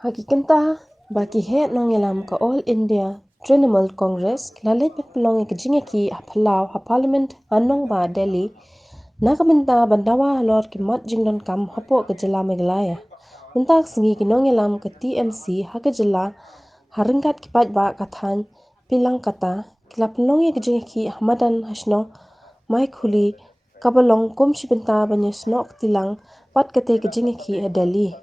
Hagi kynta bagi het nongïalam ke All India Trinamool Congress lalit pylong ke jingiakhih phyllaw Parliament Nongbah Delhi na bynta dawa halor ki mot jingdonkam hapoh ke jylla Meghalaya. Bynta sngi ki nongïalam ke TMC ke jylla ryngkat ki paidbah ke thaiñ Pillangkata kila pylong ke jingiakhih madan shnong Maikhuli kabalong kumshi bynta banyu snok tilang pat kate ke jingiakhih Delhi.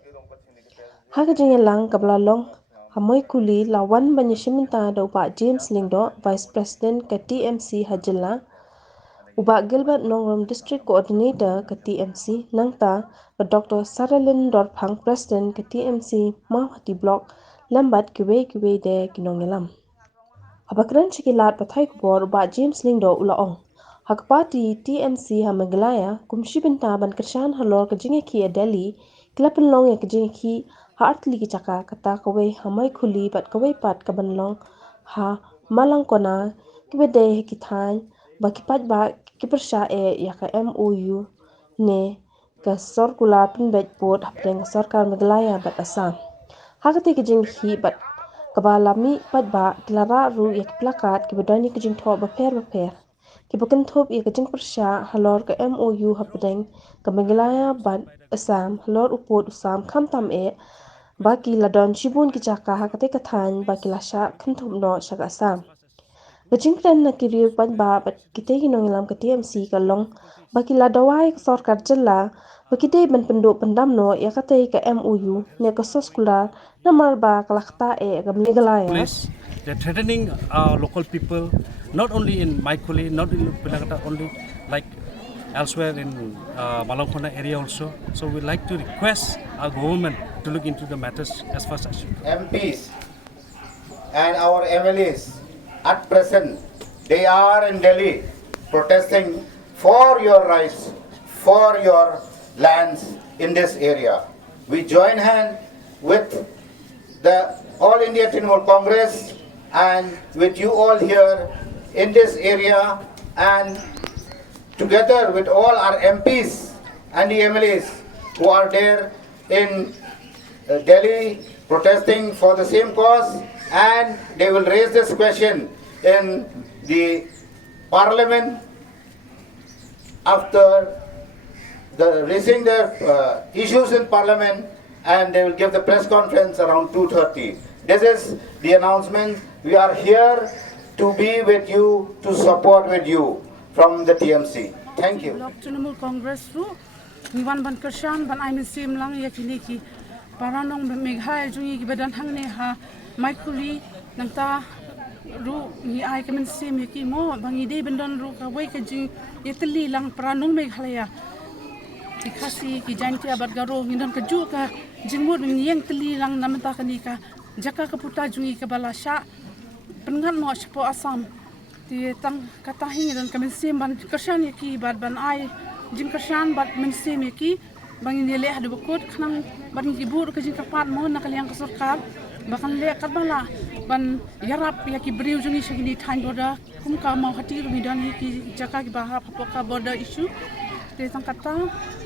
Haka jingialang kabalalong Maikhuli lawan banyu shiminta da Bah James Lyngdoh Vice President ke TMC jylla Ubak Gilbert Nongrom District Co-ordinator ke TMC nangta Dr. Saralin Dorphang President ke TMC Mawhati Block lambat kiwe de kinongïalam. Abakran cikilat pathai kubor Bah James Lyngdoh ulaong. Hak Party TMC Meghalaya kumshi bynta ban kershan halor ke jingiakhih Delhi kila pynlong ke jingiakhih ar-tylli ki caka kata kawe Maikhuli bat kawe pat kabanlong malangkona kibede ki thaiñ baki paidbah ki persya yaka MoU ne ke circular pinbet board hapdeng sarkar Meghalaya bat Assam. Hakate ki jingiakhih bat kabalami paidbah kilara ru yak plakat kibedani ki jingtho baper ki bakenthup yak jing persya halor ke MoU hapdeng ke Meghalaya bat Assam halor upod usam khamtam baki ladon shibun ki caka hakate ka thaiñ baki lasha kenthup no shaka Assam. Bajingkran na kiri paidbah bat kite kinongïalam ke TMC kalong baki ladawai ke sarkar jylla bakite ban penduk pendam no yakate ke MoU ne ke soskula na marba kalakta ke Meghalaya. They're threatening our local people, not only in Maikhuli, not in Pillangkata only, like elsewhere in Malangkona area also. So we'd like to request our government to look into the matters as fast as possible. MPs and our MLAs at present, they are in Delhi protesting for your rights, for your lands in this area. We join hands with the All India Trinamool Congress and with you all here in this area, and together with all our MPs and the MLAs who are there in Delhi protesting for the same cause, and they will raise this question in the Parliament after raising their issues in Parliament, and they will give the press conference around 2:30. This is the announcement. We are here to be with you, to support with you from the TMC. Thank you. Block Trinamool Congress ru niwan ban kershan ban ai sim lang yakini ki paranong Meghalaya jungi ki badan hangne ha Maikhuli nangta ru ni ai kemen sim yaki mo bangi de bendan ru ka wei ka jing yetli lang paranong Meghalaya ki khasi ki jantia bat garo ngidan ka ju ka jingmur ngieng tli lang namta kani ka jaka ka puta jungi ka balasha pengan no sipo Assam ti tang katahi dan kamen sim ban kershan yaki bat ban ai jing kershan bat men sim yaki bangi ni le hadu bakut khnang ban gibur ka jing kapat mo na kaliang kasarkar bakan le kabala ban yarap yaki briu jungi shagini thañ boda kum ka mau hati rumidan yaki jaka ki bahap hapoka boda issue te tang kata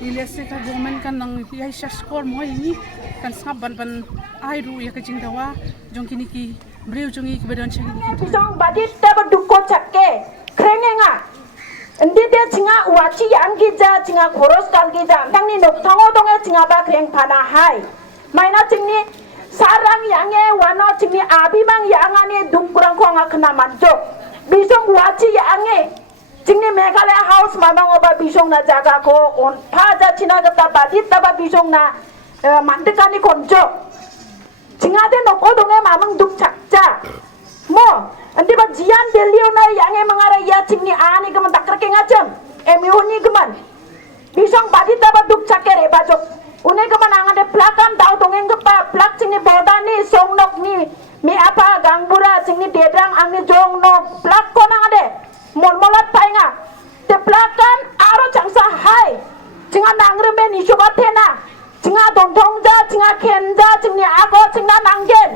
ile se ka government kan nang yai skor mo ini kan sab ban ai ru yak jing dawa jong kini ki briu jungi ki badan shagini song badit ta badukko chakke krengenga ndi de chinga wachi anggi ja chinga khoros kalgi ja tangni nok thango donge chinga ba kreng phana hai maina chingni sarang yange wano chingni abimang yangane dungkurang ko nga khna manjo bisong wachi yange chingni Meghalaya house mamang oba bisong na jaga ko on phaja china gata badit ta ba bisong na mandikani konjo chinga de nok donge mamang duk chakcha mo andi ba jian delio na yange mangara ya chingni ani gaman takrake ngajam emioni gaman bisong badit ta ba duk chakere bajok une gaman angade plakam dau dongeng gepa plak chingni bodani songnok ni mi apa gangbura chingni dedang angni jongnok plak ko nangade molmolat painga te plakan aro changsa hai chinga nangreme ni shobatena chinga dongdongja chinga khenja chingni ago chingna nanggen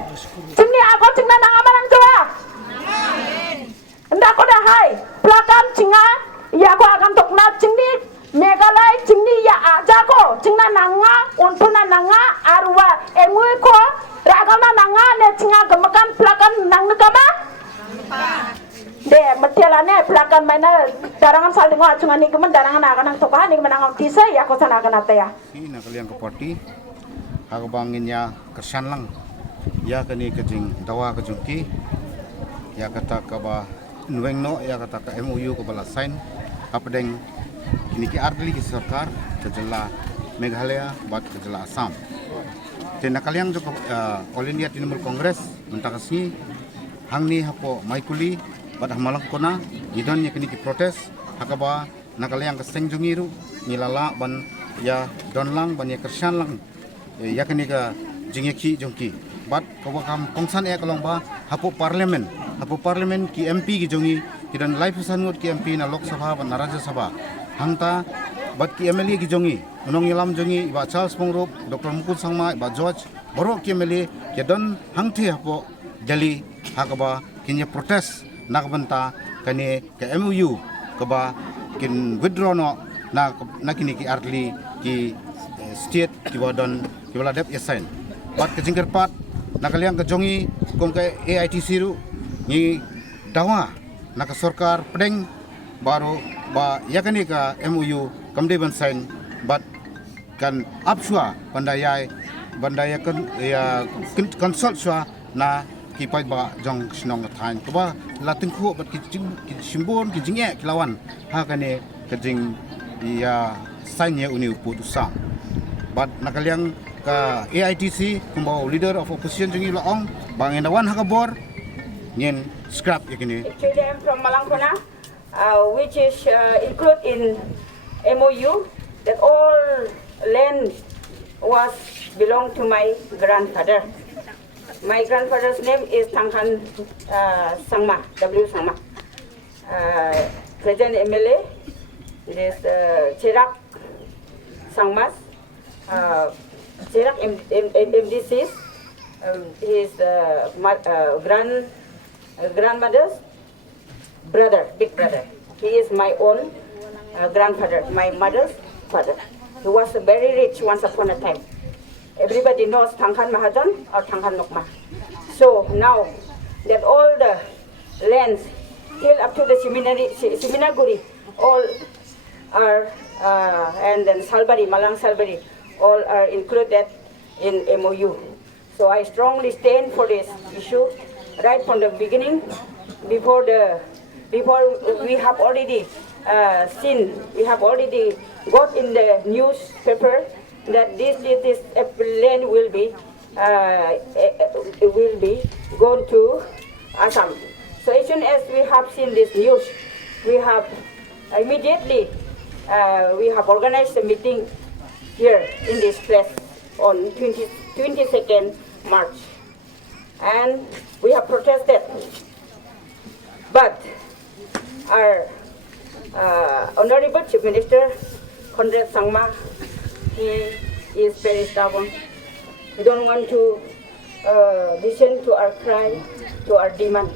chingni ago chingna nangamanang jawa nda ko da hai plakam chinga ya ko agam tokna chingni Meghalaya chingni ya aja ko chingna nanga unpuna nanga arwa emui ko de matialane pelakan mana darangan saling acungan ni kemen darangan akan ang tokahan ni kemen ang tisa ya kosan akan ataya. Si nakaliang ke party hagabanginnya kersan lang ya kani kejing dawa kejungki ya kata kaba nueng no ya kata ka MoU ke bala sign apdeng kini ki ar-tylli ki sarkar ke jylla Meghalaya bat ke jylla Assam. Te nakaliang jo All India Trinamool Congress mentakasi hangni hapoh Maikhuli bat Pillangkata idon ya kini ki protes hakaba nakaliang ke sengjungiru nilala ban ya donlang ban ya kersan lang ya kini ka jingiakhih jongki bat kawakam kongsan kalong ba hapoh parlimen ki MP ki jongi kidan live sanut ki MP na Lok Sabha ban na Rajya Sabha hangta bat ki MLA ki jongi nongïalam jongi ba Charles Pongrop Dr. Mukul Sangma ba George borok ki MLA ki don hangti hapoh Delhi hakaba kinya protes nakbanta kani ke MoU kaba kin withdraw no na kini ki ar-tylli ki state ki wadon ki wala dep yasain bat ke jingkerpat nakaliang ke jongi kong ke AITC ru ni dawa nak sarkar pedeng baru ba yakani ka MoU kamde ban sign bat kan apswa bandaya kan ya consult swa na ki paidbah jong shnong thaiñ kaba latin khu bat ki simbon ki jingiakhih lawan ha kane ke jing ya sign ya uni upu sa bat nakaliang ka AITC kumbau leader of opposition jongi laong bangenawan hakabor nyen scrap yakini. Actually, I'm from Pillangkata, which is included in MoU that all land was belong to my grandfather. My grandfather's name is Tanghan Sangma, W. Sangma. Present MLA, it is Cherak Sangmas. Cherak MDCs, his grandmother's brother, big brother. He is my own grandfather, my mother's father. He was very rich once upon a time. Everybody knows Tanghan Mahajan or Tanghan Nokma. So now that all the lands till up to the Seminaguri, all are, and then Salbari, Malang Salbari, all are included in MoU. So I strongly stand for this issue right from the beginning. Before we have already seen, we have already got in the newspaper that this land will be gone to Assam. So as soon as we have seen this news, we have immediately we have organized a meeting here in this place on 22nd March, and we have protested. But our Honorable Chief Minister Conrad Sangma, he is very stubborn. He don't want to listen to our cry, to our demand.